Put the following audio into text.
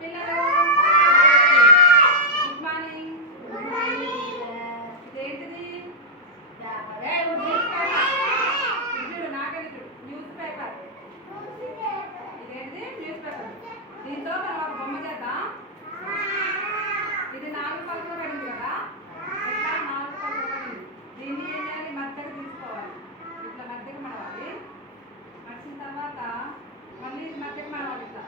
పిల్లలు good morning. ఇదేంటిది? చూడు నాకెళ్ళి చూడు. News paper. ఇదేంటిది? News paper. దీంతో మనం ఒక బొమ్మ చేద్దాం. ఇది 4 పలకలు పడింది కదా, ఇట్లా 4 పలకలు పడింది. దీన్ని ఏం చేయాలి? మధ్యకి తీసుకోవాలి. ఇట్లా మధ్యకి మడవాలి. మడిచిన తర్వాత మళ్ళీ మధ్యకి మడవాలి. ఇట్లా